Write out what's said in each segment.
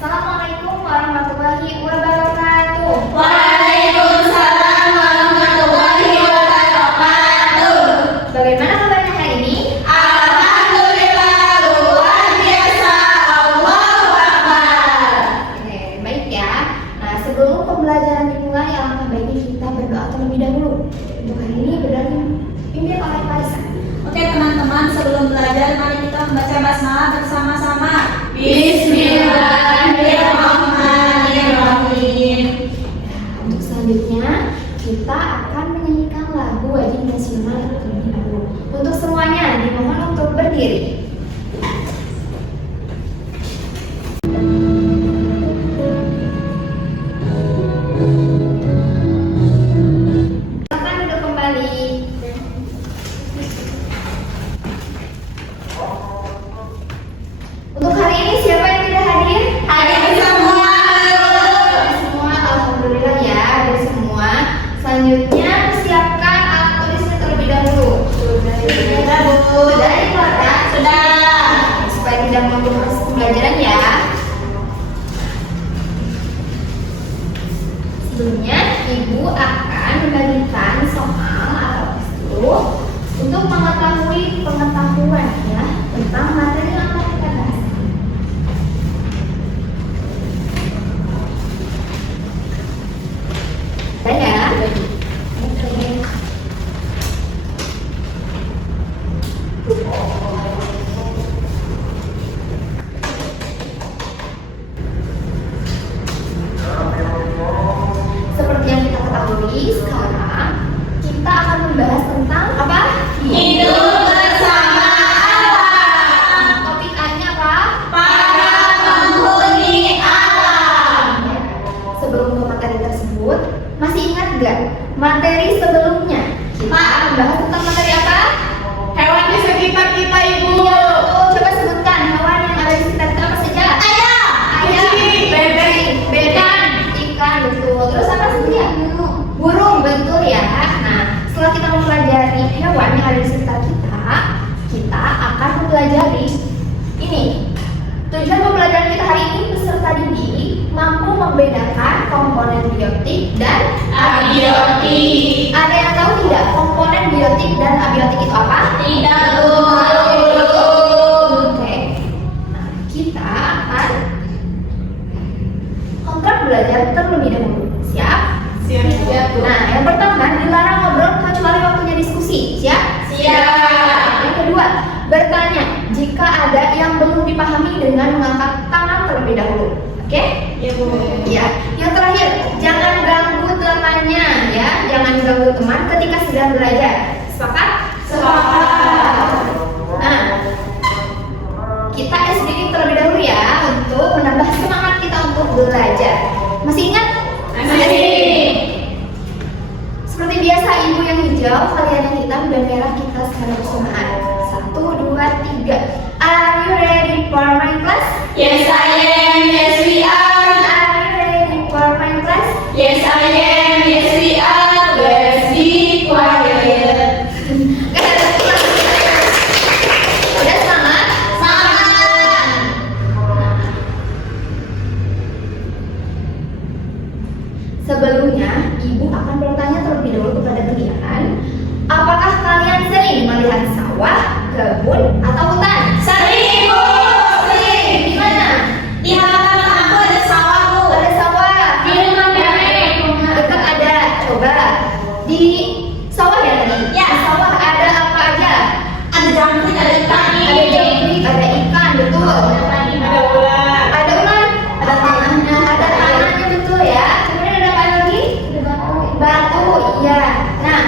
Assalamualaikum warahmatullahi wabarakatuh. Waalaikumsalam warahmatullahi wabarakatuh. Bagaimana kabarnya hari ini? Alhamdulillah, luar biasa. Allahu Akbar. Oke, baik ya. Nah, sebelum pembelajaran dimulai, alangkah baiknya kita berdoa terlebih dahulu. Untuk hari ini berdoa dipimpin oleh Faisal. Oke teman-teman, sebelum belajar mari kita membaca basmalah bersama-sama. Bismillahirrahmanirrahim. Untuk selanjutnya kita akan menyanyikan lagu wajib nasional terlebih dahulu. Untuk semuanya dimohon untuk berdiri. Silakan duduk kembali. Untuk hari ini siapa yang tidak hadir? Hadir semua. Semua, alhamdulillah ya, ada semua. Selanjutnya siapkan alat tulisnya terlebih dahulu. Sudah, Bu. Sudah dikeluarkan? Sudah. Supaya tidak mengganggu proses pembelajaran ya. Sebelumnya, Ibu akan membagikan soal atau tes untuk mengetahui pengetahuan ya tentang materi yang akan kita bahas. Ya. Seperti yang kita ketahui sekarang kita akan membahas tentang apa? Hidup bersama alam. Topik A-nya apa? Para penghuni alam. Ya. Sebelum ke materi tersebut, masih ingat gak materi sebelumnya? Kita membahas tentang materi apa? Hewan di sekitar kita, Ibu. Oh, coba sebutkan hewan yang ada di sekitar kita apa saja? Ayam, kucing, bebek, ikan, betul. Terus apa saja? Burung, betul ya. Nah, setelah kita mempelajari hewan yang ada di sekitar kita akan mempelajari ini. Tujuan pembelajaran kita hari ini peserta didik mampu membedakan komponen biotik dan Abiotik. Ada yang tahu tidak komponen biotik dan abiotik itu apa? Tidak, Bu. Oke. Nah, kita akan kontrak belajar terlebih dahulu. Siap? Siap, Bu. Nah, yang pertama dilarang ngobrol kecuali waktunya diskusi. Siap? Siap. Yang kedua, bertanya jika ada yang belum dipahami dengan mengangkat tangan terlebih dahulu. Oke? Ya, Bu. Ya. Yang terakhir, jangan ganggu temannya ya. Jangan ganggu teman ketika sedang belajar. Sepakat? Sepakat. Nah, kita SDG terlebih dahulu ya untuk menambah semangat kita untuk belajar. Masih ingat? Masih. Seperti biasa, ibu yang hijau, kalian yang hitam, dan merah kita secara bersamaan. 1, 2, 3. Are you ready for my class? Yes, I am. Yes, we are. Are you ready for my class? Yes, I am. Yes, we are. Let's be quiet. Udah semangat? Semangat. Sebelumnya, ibu akan bertanya terlebih dahulu kepada kalian, apakah kalian sering melihat sawah, kebun, atau hutan? Sering, Bu. Sering. Di mana? Di halaman aku ada sawah, Bu. Ada sawah. Di rumah nenek. Dekat ada. Coba. Di sawah ya tadi? Ya. Di sawah ada apa aja? Ada jangkrik, ada ikan. Ada jangkrik, ada ikan, betul. Ada ular. Ada ular, ada tanahnya, betul ya. Kemudian ada apa lagi? Batu, iya. Nah,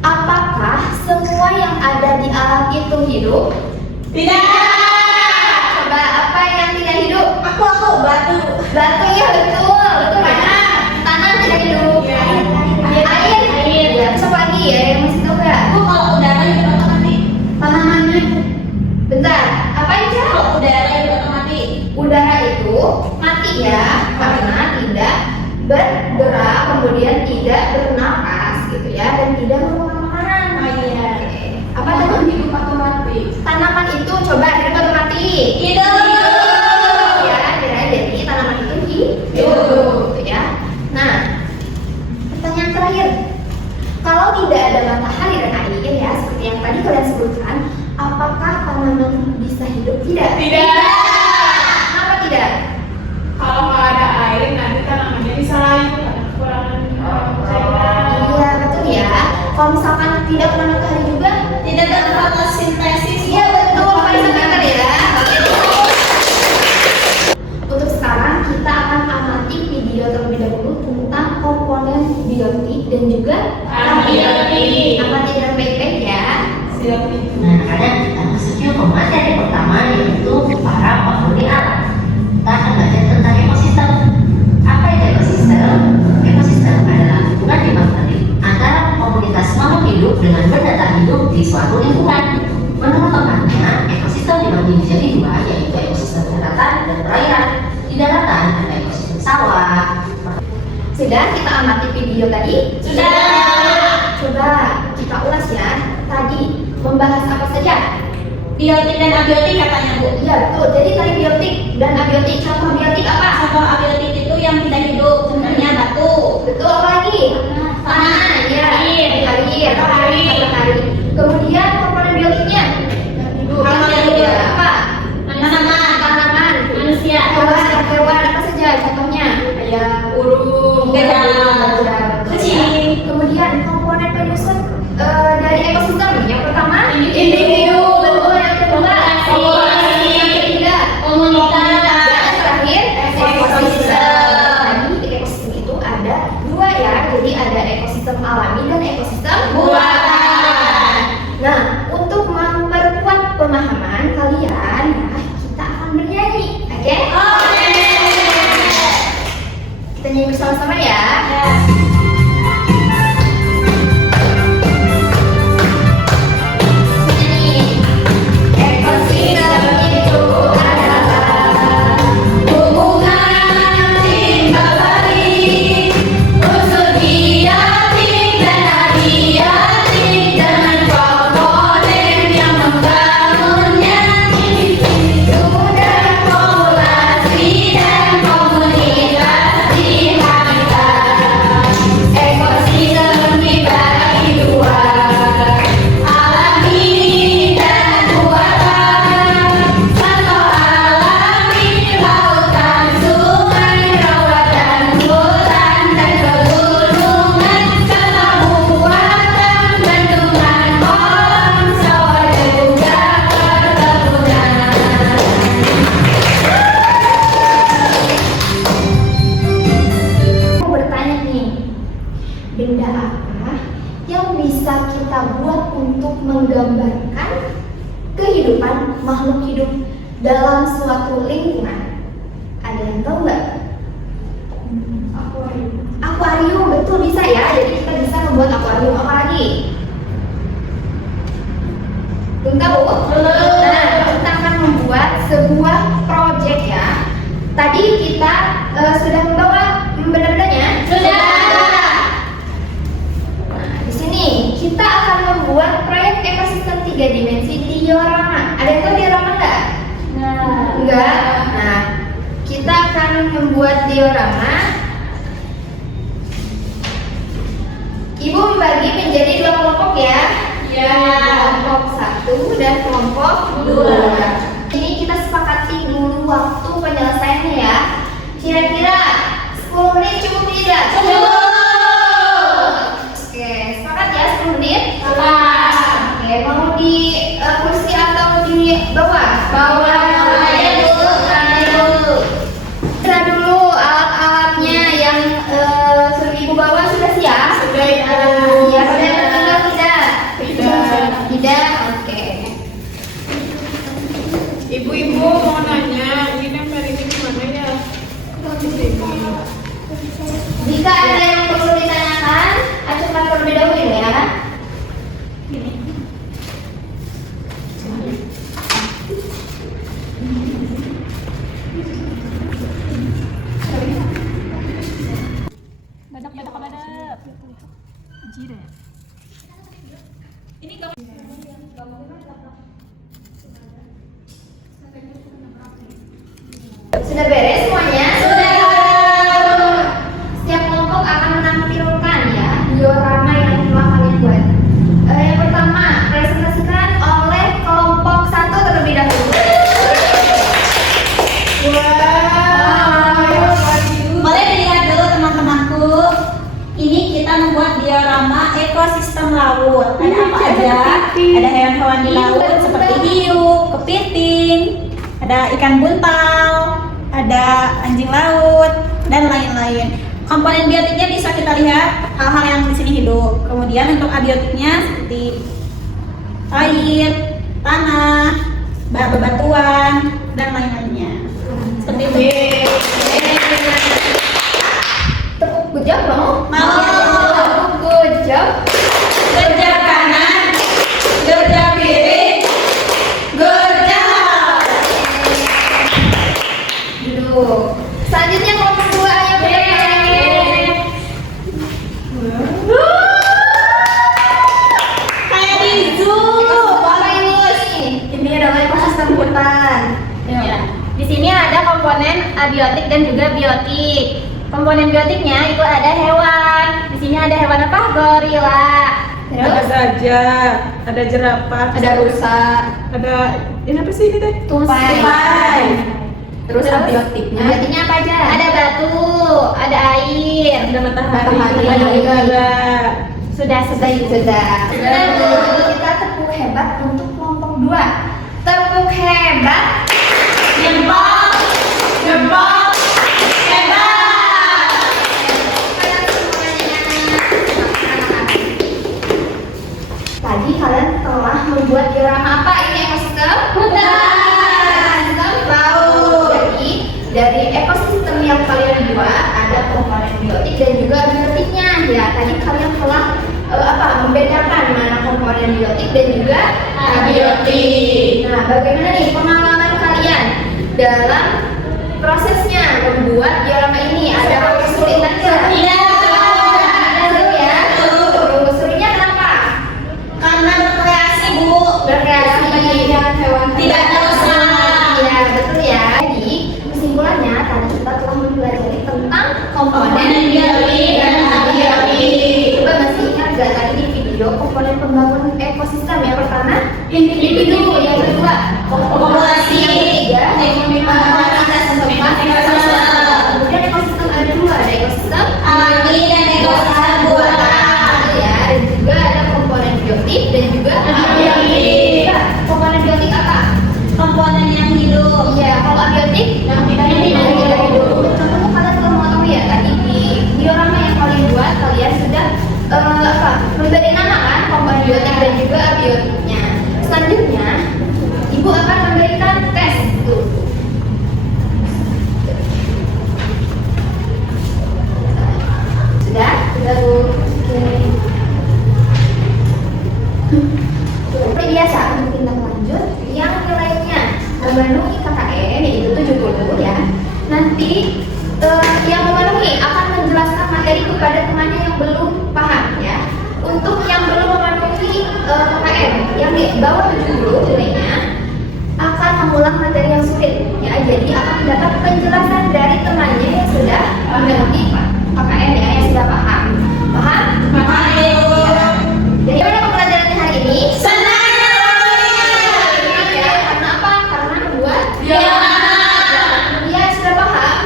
apakah semua yang ada di alam itu hidup? Tidak. Coba apa yang tidak hidup? Aku batu. Batu ya betul, betul ya. Tanah tidak hidup. Iya. Air. Ya, besok lagi ya yang masih tahu nggak? Bu, kalau udara juga bakal mati. Tanamannya. Bentar, apa aja? Kalau udara juga bakal mati. Udara itu mati ya karena tidak bergerak, kemudian tidak bernapas gitu ya, dan tidak memakan makanan. Oh iya. Oke. Apa Tanaman tadi? hidup atau mati? Tanaman itu coba hidup atau mati? Hidup. tidak kena matahari juga, Tidak terfotosintesis. iya betul, paling pintar ya. Untuk sekarang kita akan amati video terlebih dahulu tentang komponen biotik dan juga Abiotik. amati dengan baik-baik ya. Siap itu. Nah, sekarang kita masuk ke materi pertama, yaitu para penghuni alam. Kita akan belajar tentang ekosistem. Apa itu ekosistem? Ekosistem adalah hubungan di materi antara komunitas makhluk hidup dengan benda tak hidup di suatu lingkungan. Menurut temannya, ekosistem dibagi menjadi dua, yaitu ekosistem daratan dan perairan. Di daratan ada ekosistem sawah. Sudah kita amati video tadi? Sudah. Coba kita ulas ya. Tadi membahas apa saja? Biotik dan abiotik katanya Bu. Iya betul. Jadi tadi biotik dan abiotik. Contoh biotik apa? Contoh abiotik itu yang tidak hidup, contohnya batu. Betul, apa lagi? Tanah, Iya. air, Matahari. Kemudian komponen biotiknya? Kalau yang hidup. Apa? Tanaman, Tanaman. manusia, Hewan apa saja contohnya? Kayak burung, gajah, kucing. Kemudian komponen penyusun dari ekosistem yang pertama Individu. betul, yang kedua Populasi. yang ketiga Komunitas. yang terakhir ekosistem. Tadi ekosistem itu ada dua ya, jadi ada ekosistem alami dan ekosistem Buatan. Nah, untuk memperkuat pemahaman kalian, nah, kita akan bernyanyi, oke? Kita nyanyi bersama-sama ya. Nyanyi. Ekosistem itu adalah Hubungan timbal balik, unsur biotik dan abiotik dengan komponen yang membangunnya, individu dan populasi dan komunitas di habitat. Ekosistem dibagi dua, alami dan buatan. Contoh alami, lautan, sungai, rawa dan hutan dan pegunungan. Contoh buatan, bendungan, kolam, sawah dan juga perkebunan. Aku bertanya nih, benda apa yang bisa kita buat untuk menggambarkan kehidupan makhluk hidup dalam suatu lingkungan? Ada yang tahu nggak? Akuarium. Akuarium, betul bisa ya. Jadi kita bisa membuat akuarium. Apa lagi? Belum tahu? Belum. Nah, kita akan membuat sebuah proyek ya. Tadi kita sudah membawa benda-bendanya. Sudah. Nah, di sini kita akan membuat proyek ekosistem 3 dimensi diorama. Ada yang tahu diorama nggak? Enggak. Nah, kita akan membuat diorama. Ibu membagi menjadi 2 kelompok ya. Ya. Kelompok 1 dan kelompok 2. Ini kita sepakati dulu waktu penyelesaiannya ya. Kira-kira 10 menit cukup tidak? Oke, sepakat ya 10 menit? Oke, mau di kursi atau di bawah? Ayo dulu. Kita dulu alat-alatnya yang sudah ibu bawa sudah siap? Sudah, Ibu. Ya, sudah tinggal tidak? Tidak, oke. Ibu-ibu mau nanya, ini nomor ini gimana ya? Jika ada yang perlu ditanyakan, acukan terlebih dahulu ya. Sudah beres semuanya? Sudah. Setiap kelompok akan menampilkan ya diorama yang telah kalian buat. Yang pertama, presentasikan oleh kelompok 1 terlebih dahulu. Boleh dilihat dulu teman-temanku. Ini kita membuat diorama ekosistem laut. Ada apa aja? Ada hewan-hewan di laut seperti hiu, kepiting, ada ikan buntal, ada anjing laut, dan lain-lain. Komponen biotiknya bisa kita lihat hal-hal yang di sini hidup. Kemudian untuk abiotiknya seperti air, tanah, bebatuan, dan lain-lainnya. Seperti itu. Tepuk good job mau? Mau. Good job. Kerja kanan, kerja kiri, kerja. Duduk. Selanjutnya kelompok 2 ayo Kayak di zoo. Ini adalah ekosistem hutan. Ya. Di sini ada komponen abiotik dan juga biotik. Komponen biotiknya itu ada hewan. Di sini ada hewan apa? Gorila. Ada gajah, ada jerapah, Ada rusa, ada ini apa sih ini teh? tupai. Terus Terus? abiotiknya. Abiotiknya apa aja? Ada batu, ada air, Ada matahari, Matahari. ada udara. sudah selesai. Sudah. Kita tepuk hebat untuk kelompok 2. Tepuk hebat. Jempol, jempol, hebat. Kalian semuanya. Tadi kalian telah membuat diorama apa ini ekosistem? Hutan. Laut. Jadi dari ekosistem yang kalian buat ada komponen biotik dan juga abiotiknya. Ya tadi kalian telah membedakan mana komponen biotik dan juga abiotik. Nah, bagaimana nih pengalaman kalian dalam prosesnya membuat diorama ini? Ada kesulitan nggak? Iya. Ada seru ya. Serunya kenapa? Karena berkreasi, Bu. Berkreasi hewan Tidak dosa. Iya betul ya. Jadi kesimpulannya tadi kita telah mempelajari tentang komponen biotik dan abiotik. Coba masih ingat gak tadi di video komponen pembangunan ekosistem yang pertama? Individu. Yang kedua Populasi. Yang ketiga Ekonomi masyarakat keempat ekosistem. Kemudian ekosistem ada dua, ada ekosistem Alami dan ekosistem buatan. ya, dan juga ada komponen biotik dan juga Abiotik. Nah, komponen biotik apa? Komponen yang hidup. Iya, kalau abiotik Yang tidak tidak hidup. hidup. Contohnya kalian sudah mengetahui ya tadi di diorama yang kalian buat kalian sudah memberi nama kan komponen biotik dan juga abiotiknya. Selanjutnya ibu akan memberikan tes tuh. Sudah Bu. Seperti biasa untuk tindak lanjut yang nilainya memenuhi KKN yaitu 70 ya. Nanti yang memenuhi akan menjelaskan materi kepada temannya yang belum paham ya. Untuk yang belum memenuhi KKN yang di bawah 70 nilainya akan mengulang materi yang sulit ya. Jadi akan mendapat penjelasan dari temannya yang sudah memenuhi KKN ya, yang sudah paham. Paham? Paham, Ibu. Ya. Jadi bagaimana pembelajaran hari ini? Senang. Ya, karena apa? Karena membuat Diorama. sudah paham.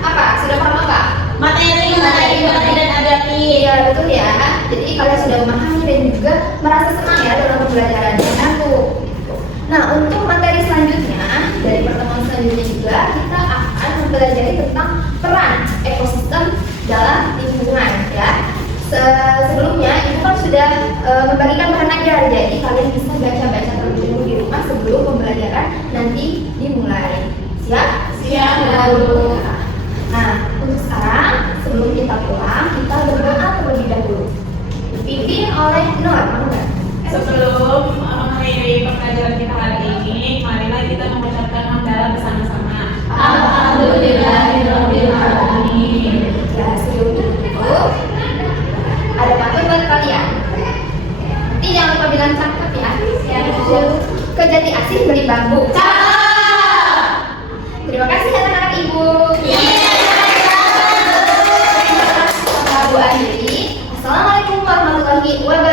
Apa? Sudah paham apa? Materi mengenai biotik dan abiotik. Iya betul ya. Jadi kalian sudah memahami dan juga merasa senang ya dalam pembelajarannya. Nah untuk materi selanjutnya dari pertemuan selanjutnya juga kita akan mempelajari tentang peran ekosistem dalam lingkungan ya. Sebelumnya ibu kan sudah membagikan bahan ajar, jadi kalian bisa baca-baca terlebih dahulu di rumah sebelum pembelajaran nanti dimulai. Siap? Siap, Bu. Nah, untuk sekarang sebelum kita pulang, kita berdoa terlebih dahulu. Dipimpin oleh Nur, mau nggak? Sebelum mengakhiri pembelajaran kita hari ini, marilah kita mengucapkan hamdalah bersama-sama. Alhamdulillahirabbil alamin. Ya, sebelum itu ada pantun buat kalian. Nanti jangan lupa bilang cakep ya. Ke Jati Asih beli bambu. Terima kasih anak-anak ibu. Bu akhiri. Assalamualaikum warahmatullahi wabarakatuh.